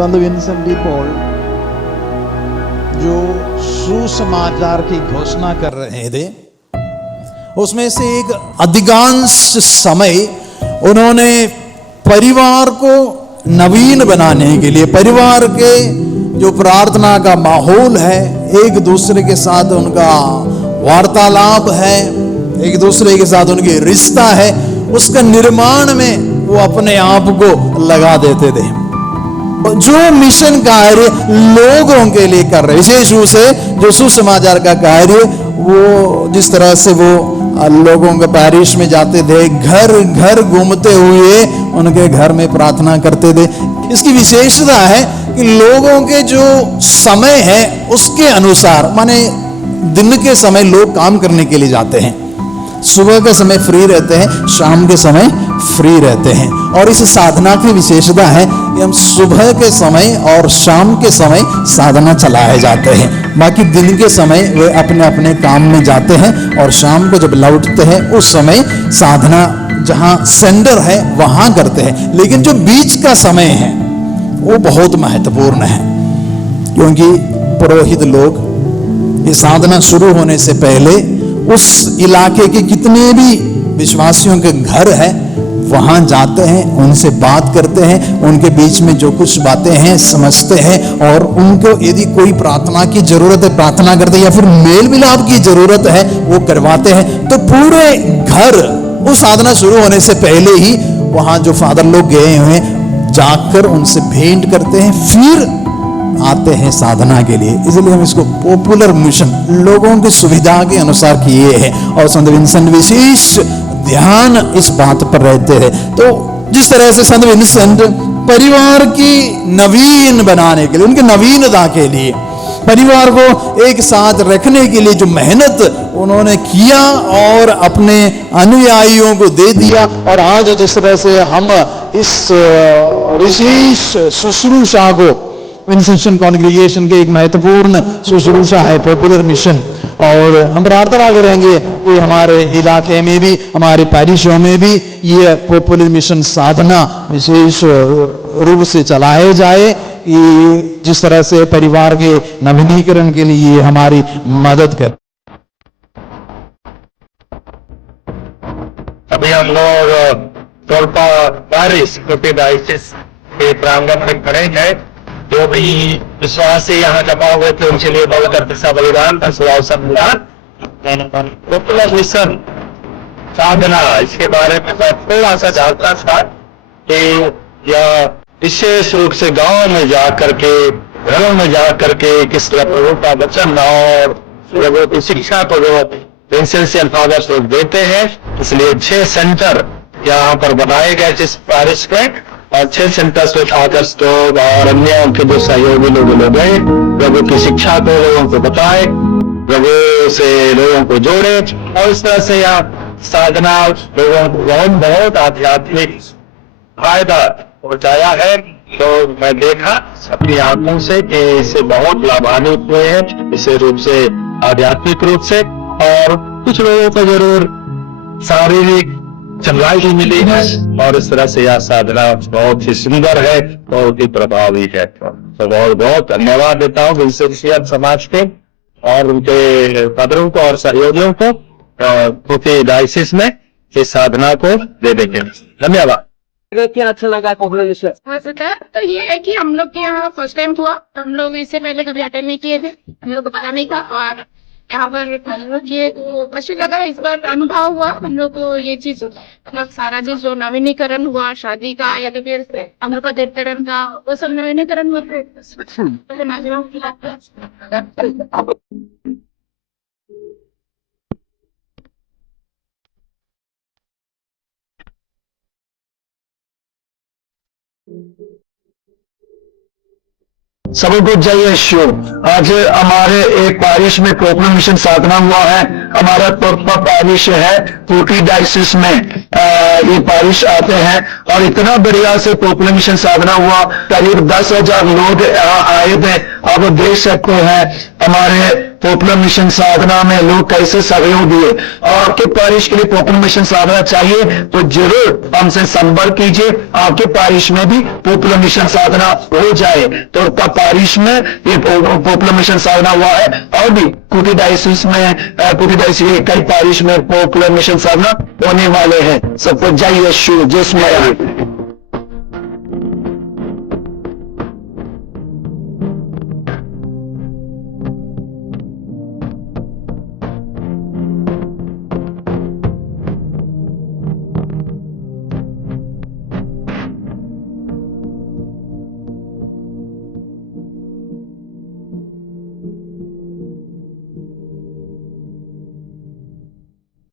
संत Vincent D Paul जो सुसमाचार की घोषणा कर रहे थे, उसमें से एक अधिकांश समय उन्होंने परिवार को नवीन बनाने के लिए, परिवार के जो प्रार्थना का माहौल है, एक दूसरे के साथ उनका वार्तालाप है, एक दूसरे के साथ उनकी रिश्ता है, उसका निर्माण में वो अपने आप को लगा देते थे। जो मिशन कार्य लोगों के लिए कर रहे, विशेष रूप से जो सुसमाचार का कार्य, वो जिस तरह से वो लोगों के पैरिश में जाते थे, घर घर घूमते हुए उनके घर में प्रार्थना करते थे। इसकी विशेषता है कि लोगों के जो समय है उसके अनुसार, माने दिन के समय लोग काम करने के लिए जाते हैं, सुबह के समय फ्री रहते हैं, शाम के समय फ्री रहते हैं। और इस साधना की विशेषता है कि हम सुबह के समय और शाम के समय साधना चलाए जाते हैं, बाकी दिन के समय वे अपने अपने काम में जाते हैं और शाम को जब लौटते हैं उस समय साधना जहां सेंटर है वहां करते हैं। लेकिन जो बीच का समय है वो बहुत महत्वपूर्ण है, क्योंकि पुरोहित लोग ये साधना शुरू होने से पहले उस इलाके के कितने भी विश्वासियों के घर है वहां जाते हैं, उनसे बात करते हैं, उनके बीच में जो कुछ बातें हैं समझते हैं, और उनको यदि कोई प्रार्थना की जरूरत है प्रार्थना करते हैं, या फिर मेल मिलाप की जरूरत है वो करवाते हैं। तो पूरे घर उस साधना शुरू होने से पहले ही वहां जो फादर लोग गए हुए जाकर उनसे भेंट करते हैं, फिर आते हैं साधना के लिए। इसलिए हम इसको पॉपुलर मिशन, लोगों की सुविधा के अनुसार किए हैं, और संत विंसेंट विशेष ध्यान इस बात पर रहते हैं। तो जिस तरह से संत विंसेंट परिवार की नवीन बनाने के लिए, उनकी नवीनता के लिए, परिवार को एक साथ रखने के लिए जो मेहनत उन्होंने किया और अपने अनुयायियों को दे दिया, और आज जिस तरह से हम इस विशेष शुश्रूषा को, विंसेंशन कॉन्ग्रीगेशन के एक महत्वपूर्ण शुश्रूषा है पॉपुलर मिशन, और हम प्रार्थना करेंगे कि हमारे इलाके में भी, हमारे पैरिशों में भी ये पॉपुलर मिशन साधना विशेष रूप से चलाए जाए, कि जिस तरह से परिवार के नवीनीकरण के लिए हमारी मदद कर। अभी हम लोग टोलपा पैरिश डायोसिस के प्रांगण में खड़े हैं। जो भी विश्वासी यहाँ जमा हुए थे उनके लिए बहुत अर्पिता बलिदान का अवसर मिला। पॉपुलर मिशन साधना, इसके बारे में मैं थोड़ा सा जानता था कि यह विशेष रूप से गांव में जा करके, घरों में जा करके किस तरह प्रभु का वचन और प्रभु की शिक्षा को जो विंसेंटियन फादर्स लोग देते हैं, इसलिए 6 सेंटर यहाँ पर बनाए गए जिस पैरिश में, और 6 सेंटर्स में फादर्स लोग और अन्य उनके जो सहयोगी लोग गए, प्रभु की शिक्षा को लोगों को बताए, प्रभु से लोगों को जोड़े, और इस तरह से यह साधना लोगों को बहुत आध्यात्मिक फायदा पहुंचाया है। तो मैं देखा अपनी आंखों से कि इससे बहुत लाभान्वित हुए हैं, विशेष रूप से आध्यात्मिक रूप से, और कुछ लोगों को जरूर शारीरिक चंगाई भी मिली है, और इस तरह से यह साधना बहुत ही सुंदर है, बहुत ही प्रभावी है। तो बहुत बहुत धन्यवाद देता हूँ विंसेंटियन समाज के और उनके पदरों को और सहयोगियों को क्योंकि डायोसिस में इस साधना को दे देंगे। धन्यवाद। क्या अच्छा लगा पॉपुलर मिशन? तो ये है कि हम लोग के यहाँ फर्स्ट टाइम हुआ, हम लोग इससे पहले कभी अटेंड नहीं किए थे, हम लोग को पता नहीं था, और यहाँ पर किए तो अच्छा लगा। इस बार अनुभव हुआ हम लोग को ये चीज, मतलब सारा चीज जो नवीनीकरण हुआ शादी का या तो फिर हम लोग का देवतरण का, वो सब नवीनीकरण हुआ। सभी को जय यीशु। आज हमारे एक पैरिश में पॉपुलर मिशन साधना हुआ है। हमारा टोलपा पैरिश है, टूटी डायोसिस में ये पैरिश आते हैं, और इतना बढ़िया से पॉपुलर मिशन साधना हुआ। करीब 10,000 लोग आए थे, आप देख सकते हैं हमारे पॉपुलर मिशन साधना में लोग कैसे सहयोग दिए। और आपके पारिश के लिए पॉपुलर मिशन साधना चाहिए तो जरूर हमसे संपर्क कीजिए, आपके पारिश में भी पॉपुलर मिशन साधना हो जाए। तो आपका पारिश में ये पॉपुलर मिशन साधना हुआ है और भी कुटी डायसिस में कई पारिश में पॉपुलर मिशन साधना होने वाले हैं। सबको जय यीशु, जय मसीह।